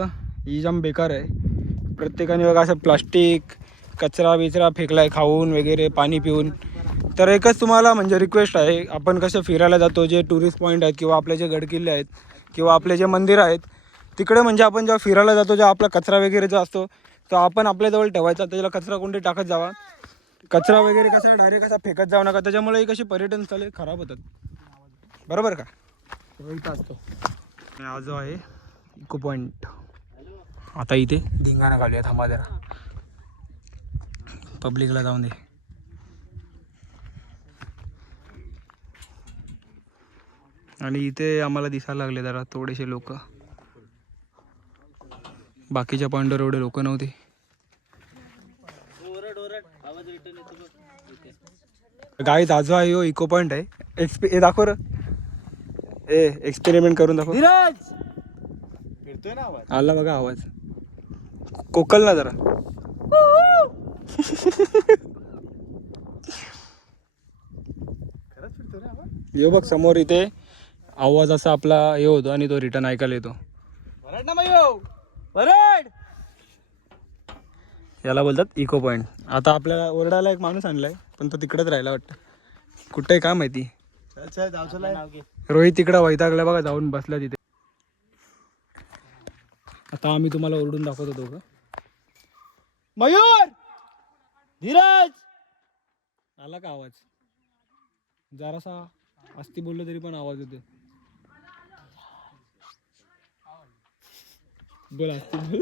ही जाम बेकार आहे. प्रत्येकाने बघा असं प्लास्टिक कचरा बिचरा फेकलाय खाऊन वगैरे, पाणी पिऊन. तर एकच तुम्हाला म्हणजे रिक्वेस्ट आहे, आपण कसं फिरायला जातो, जे टुरिस्ट पॉईंट आहेत किंवा आपले जे गडकिल्ले आहेत किंवा आपले जे मंदिर आहेत तिकडे, म्हणजे आपण जेव्हा फिरायला जातो, जेव्हा आपला कचरा वगैरे जो असतो तो आपण आपल्याजवळ ठेवायचा. त्याला कचरा कोणते टाकत जावा. कचरा वगैरे कसा डायरेक्ट कसा फेकत जाऊ नका. त्याच्यामुळे कशी पर्यटन स्थळे खराब होतात. बरोबर का. इथं असतो. हा जो आहे इको पॉईंट. आता इथे धिंगाणा घालूया. थांबा जरा, पब्लिकला जाऊन दे. आणि इथे आम्हाला दिसायला लागले जरा थोडेसे लोक. बाकीच्या पॉईंटवर एवढे लोक नव्हते. गाईज आजो आहे हो इको पॉईंट आहे. हे दाखव र, एक्सपेरिमेंट करून दाखव. फिरतोय ना आवाज. आला बघा आवाज. कोकल ना जरा. खरंच फिरतोय ना आवाज. यो बघ समोर इथे आवाज असा आपला हे होतो आणि तो रिटर्न ऐकायला येतो. वरड ना मयो, वरड. याला बोलतात इको पॉईंट. आता आपल्याला ओरडायला एक माणूस आणलाय, पण तो तिकडेच राहिला वाटतं. कुठे काय माहिती. चल जाऊ चला. रोहित तिकडं वैतागला बघा, जाऊन बसला तिथे. आता आम्ही तुम्हाला ओरडून दाखवत होतो का. मयूर, धीरज. आला का आवाज. जरासा अस्ती बोललो तरी पण आवाज येतो. बोल अस्ती बोल.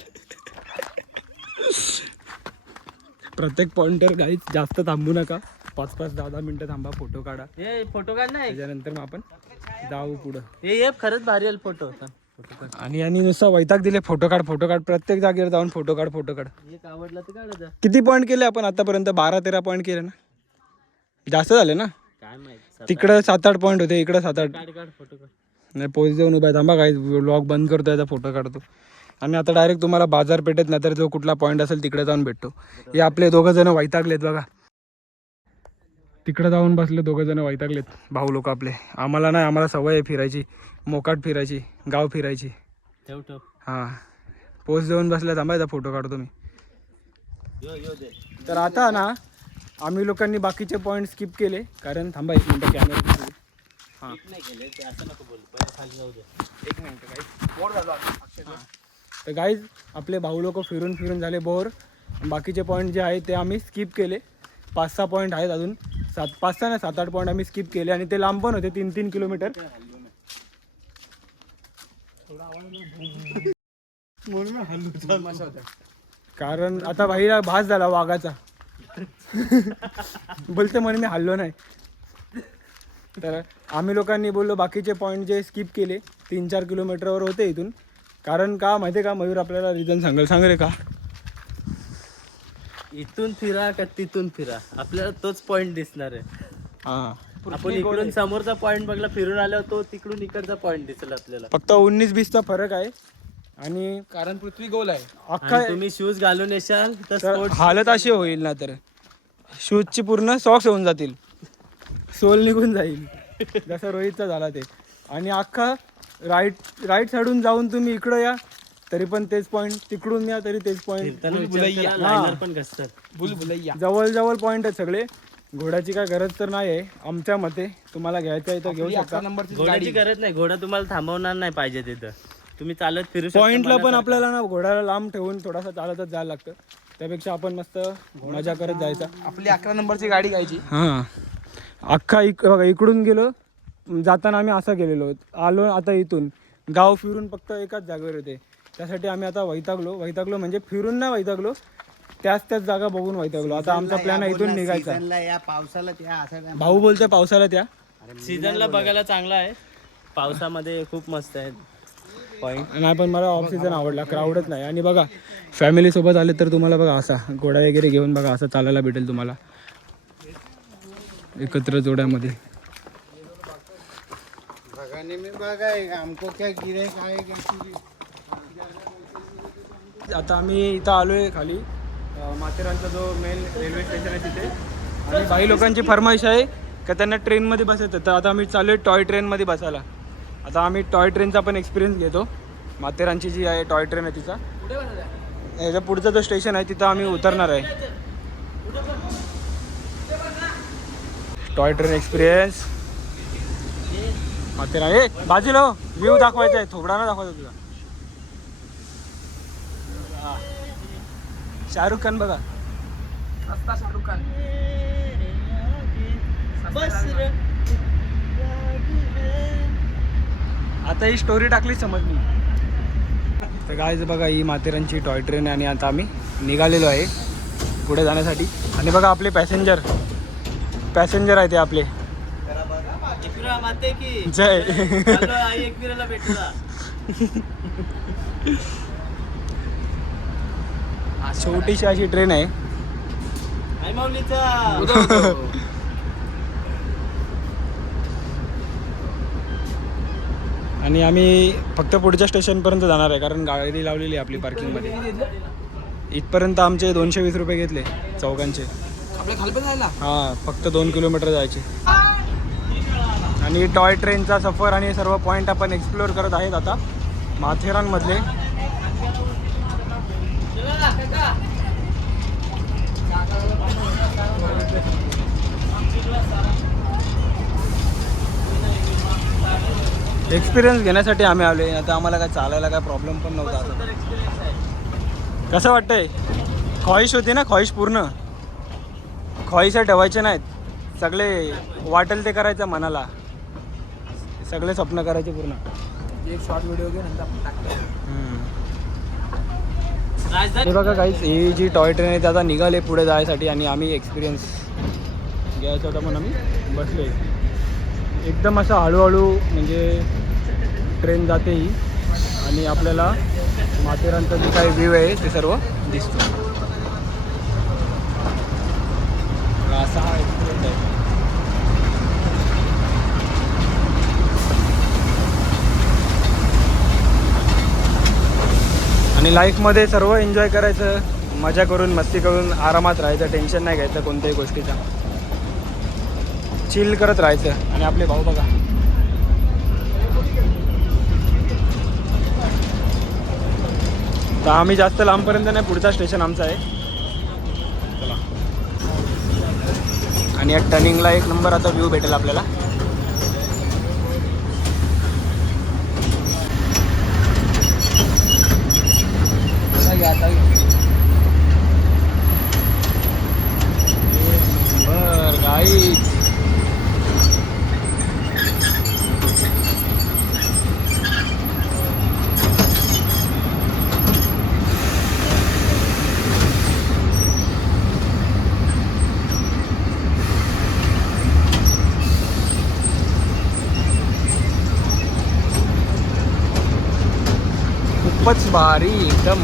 प्रत्येक पॉइंटर गाईच जास्त थांबू नका. 5-10 मिनिटं थांबा, फोटो काढा. हे फोटो काढ नाही. त्याच्यानंतर मग आपण जाऊ पुढं. हे खरंच भारी आलं फोटो. आणि यांनी नुसतं वैताग दिले, फोटो काढ फोटो काढ. प्रत्येक जागेवर जाऊन फोटो काढ फोटो काढ. एक आवडला तर काढायचा. किती पॉईंट केले आपण आतापर्यंत. 12-13 पॉईंट केले ना. जास्त झाले ना. काय काय माहित तिकडं 7-8 पॉईंट होते, इकडं 7-8. काढ फोटो काढ. नाही पोच देऊन उभा आहे. थांबा काय व्लॉग बंद करतो, याचा फोटो काढतो. आणि आता डायरेक्ट तुम्हाला बाजारपेठेत नाही तर जो कुठला पॉईंट असेल तिकडे जाऊन भेटतो. हे आपले 2 जण वैतागलेत बघा, तिकडे जाऊन बसले 2 जण वैतागलेत भाऊ लोक आपले. आम्हाला नाही, आम्हाला सवय आहे फिरायची, मोकाट फिरायची, गाव फिरायची. ठेव हां पोच देऊन बसल्या. थांबायचा फोटो काढतो मी. यो दे. तर आता ना आम्ही लोकांनी बाकीचे पॉईंट स्किप केले, कारण थांबा 1 मिनटं कॅमेरा. हां नाही केले ते असं नको बोलू, पहिलं खाली जाऊ दे. 1 मिनटं काही बोर झालो. तर गाईज आपले भाऊ लोक फिरून फिरून झाले बोर. बाकीचे पॉईंट जे आहेत ते आम्ही स्किप केले. 5-6 पॉईंट आहेत अजून, 5-6 नाही 7-8 पॉईंट आम्ही स्किप केले. आणि ते लांब पण होते, 3-3 किलोमीटर. कारण आता भाईला भास झाला वाघाचा. बोलते म्हणे मी हल्लो नाही. तर आम्ही लोकांनी बोललो बाकीचे पॉईंट जे स्किप केले, 3-4 किलोमीटरवर होते इथून. कारण का माहिती आहे का मयूर आपल्याला रिझन सांग रे का. इथून फिरा का तिथून फिरा, आपल्याला तोच पॉइंट दिसणार आहे. हां आपण इकडून समोरचा पॉइंट बघला, फिरून आल्यावर तो तिकडून इकडचा पॉइंट दिसेल आपल्याला. फक्त 19-20चा फरक आहे. आणि कारण पृथ्वी गोल आहे. अख्खा आणि तुम्ही शूज घालून येशाल तर तर sports हालत अशी होईल ना, तर शूजची पूर्ण सॉक्स होऊन जातील, सोल निघून जाईल जसं रोहितचा झाला ते. आणि अख्खा राईट साईडून जाऊन तुम्ही इकडं या तरी पण तेच पॉईंट, तिकडून या तरी तेच पॉईंट. फिरताना विचार करा, liner पण घसतात. बुलबुलैया. जवळ पॉईंट आहेत सगळे. घोड्याची काय गरज तर नाही आहे आमच्या मते. तुम्हाला घ्यायचं आहे तर घेऊ शकता. 11 नंबरची घोड्याची गरज नाही, घोडा तुम्हाला थांबवणार नाही पाहिजे तिथं. तुम्ही चालत फिरू शकता. पॉईंटला पण आपल्याला ना घोड्याला लांब ठेवून थोडासा चालतच जायला लागतं. त्यापेक्षा आपण मस्त मजा करत जायचा. आपली 11 नंबरची गाडी घ्यायची. हां अख्खा बघा इकडून गेलो, जाताना आम्ही असं गेलेलो आलो. आता इथून गाव फिरून फक्त एकाच जागेवर होते. त्यासाठी आम्ही आता वैतागलो म्हणजे फिरून नाही वैतागलो, त्याच जागा बघून वैतागलो. आता आमचा प्लॅन आहे इथून निघायचा. भाऊ बोलतोय पावसाळ्यात या. सीझनला बघायला चांगला आहे, पावसामध्ये खूप मस्त आहे पॉईंट. नाही पण मला ऑफ सीझन आवडला, क्राऊडच नाही. आणि बघा फॅमिली सोबत आले तर तुम्हाला बघा असा घोडा वगैरे घेऊन बघा असं चालायला भेटेल तुम्हाला एकत्र जोड्यामध्ये. आता आम्ही इथं आलोय खाली, माथेरानचा जो मेन रेल्वे स्टेशन आहे तिथे. आणि काही लोकांची फरमाईश आहे का त्यांना ट्रेनमध्ये बसायचं, तर आता आम्ही चालू आहे टॉय ट्रेनमध्ये बसायला. आता आम्ही टॉय ट्रेनचा पण एक्सपिरियन्स घेतो. माथेरानची जी आहे टॉय ट्रेन आहे तिचा, याच्या पुढचा जो स्टेशन आहे तिथं आम्ही उतरणार आहे. Toy train experience Matheran. बाजूला व्ह्यू दाखवायचा आहे, थोबडा ना दाखवायचा तुझा. शाहरुख खान बघा. शाहरुख खान. आता ही स्टोरी टाकली समजली. तर गाईज बघा ही माथेरानची टॉय ट्रेन आहे आणि आता आम्ही निघालेलो आहे पुढे जाण्यासाठी. आणि बघा आपले पॅसेंजर आहे ते आपले. जय छोटीशी अशी ट्रेन आहे. आणि आम्ही फक्त पुढच्या स्टेशनपर्यंत जाणार आहे कारण गाडी लावलेली आहे आपली पार्किंगमध्ये. इथपर्यंत आमचे 220 रुपये घेतले चौघांचे. आपल्या खाली पण जायला. हां फक्त 2 किलोमीटर जायचे. आणि टॉय ट्रेनचा सफर आणि सर्व पॉईंट आपण एक्सप्लोअर करत आहेत आता माथेरानमधले. एक्सपिरियन्स घेण्यासाठी आम्ही आलो. आता आम्हाला काय चालायला काय प्रॉब्लेम पण नव्हता. आता कसं वाटतंय? ख्वाहिश होती ना, ख्वाहिश पूर्ण. ख्वाहिशा ठेवायचे नाहीत, सगळे वाटेल ते करायचं मनाला, सगळे स्वप्न करायचे पूर्ण. एक शॉर्ट व्हिडिओ घेऊन नंतर आपण टाकतो. हे बघा काहीच ही जी टॉय ट्रेन आहे ते आता निघाले पुढे जायसाठी. आणि आम्ही एक्सपिरियन्स घ्यायचा होता म्हणून आम्ही बसले. एकदम असं हळूहळू म्हणजे ट्रेन जाते ही. आणि आपल्याला माथेरानचा जे काही व्ह्यू आहे ते सर्व दिसतो. असा हा एक्सपिरियन्स आहे. आणि लाईफमध्ये सर्व एन्जॉय करायचं, मजा करून मस्ती करून आरामात राहायचं, टेन्शन नाही घ्यायचं कोणत्याही गोष्टीचा, चिल करत राहायचं. आणि आपले भाऊ बघा, तर आम्ही जास्त लांबपर्यंत नाही, पुढचा स्टेशन आमचा आहे. चला. आणि या टर्निंगला एक नंबर आता व्ह्यू भेटेल आपल्याला. बर गाईज, खूपच भारी एकदम.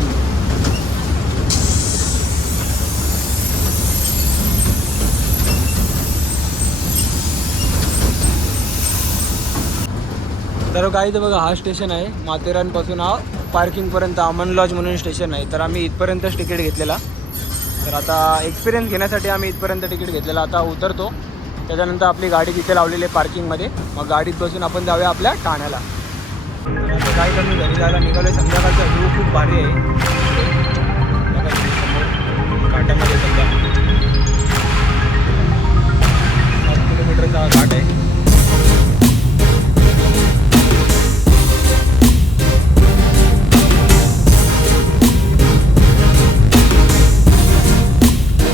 तर काही तर बघा, हा स्टेशन आहे माथेरानपासून हा पार्किंगपर्यंत अमन लॉज म्हणून स्टेशन आहे. तर आम्ही इथपर्यंतच तिकीट घेतलेला. तर आता एक्सपिरियन्स घेण्यासाठी आम्ही इथपर्यंत तिकीट घेतलेला. आता उतरतो, त्याच्यानंतर आपली गाडी तिथे लावलेली आहे पार्किंगमध्ये. मग गाडीत बसून आपण जाऊया आपल्या ठाण्याला. आता काय कमी घरी जायला निघालो. संध्याकाळचा व्ह्यू खूप भारी आहे. घाटामध्ये सध्या 7 किलोमीटरचा घाट आहे.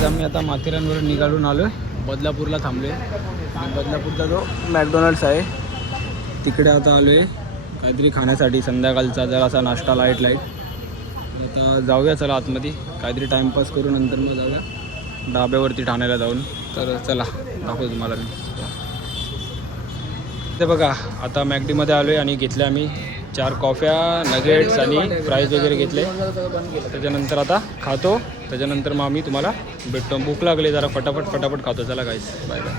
आम्ही आता माथेरानवरून निघालून आलो आहे, बदलापूरला थांबलो आहे. आणि बदलापूरचा जो मॅकडोनल्ड्स आहे तिकडे आता आलो आहे काहीतरी खाण्यासाठी, संध्याकाळचा जरासा नाश्ता लाईट. आता जाऊया चला आतमध्ये, काहीतरी टाईमपास करू, नंतर मग जाऊया डाब्यावरती ठाण्याला जाऊन. तर चला दाखवतो तुम्हाला मी. ते बघा, आता मॅकडीमध्ये आलो आहे आणि घेतल्या आम्ही 4 कॉफ्या, नगेट्स आणि फ्राईज वगैरे घेतले. त्याच्यानंतर आता खातो, त्याच्यानंतर मग आम्ही तुम्हाला भेटतो. भूक लागली जरा, फटाफट खातो. चला गाईस, बाय बाय.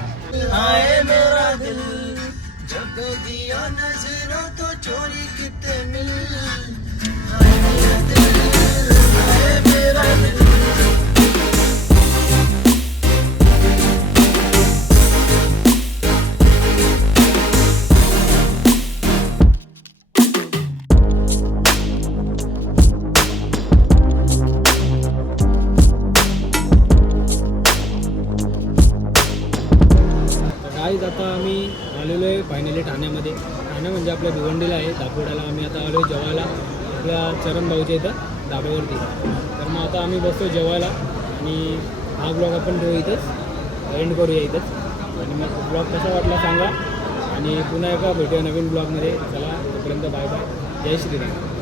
गाईज आता आम्ही आलेलो आहे फायनली ठाण्यामध्ये. ठाणे म्हणजे आपल्या भिवंडीला आहे, दापोड्याला. आम्ही आता आलो आहे जेवायला आपल्या चरण भाऊच्या इथं धाब्यावरती. तर मग आता आम्ही बसतो जेवायला आणि हा ब्लॉग आपण ठेवू इथंच, एंड करूया इथंच. आणि मग ब्लॉग कसा वाटला सांगा आणि पुन्हा एका भेटूया नवीन ब्लॉगमध्ये. चला तोपर्यंत बाय बाय, जय श्रीराम.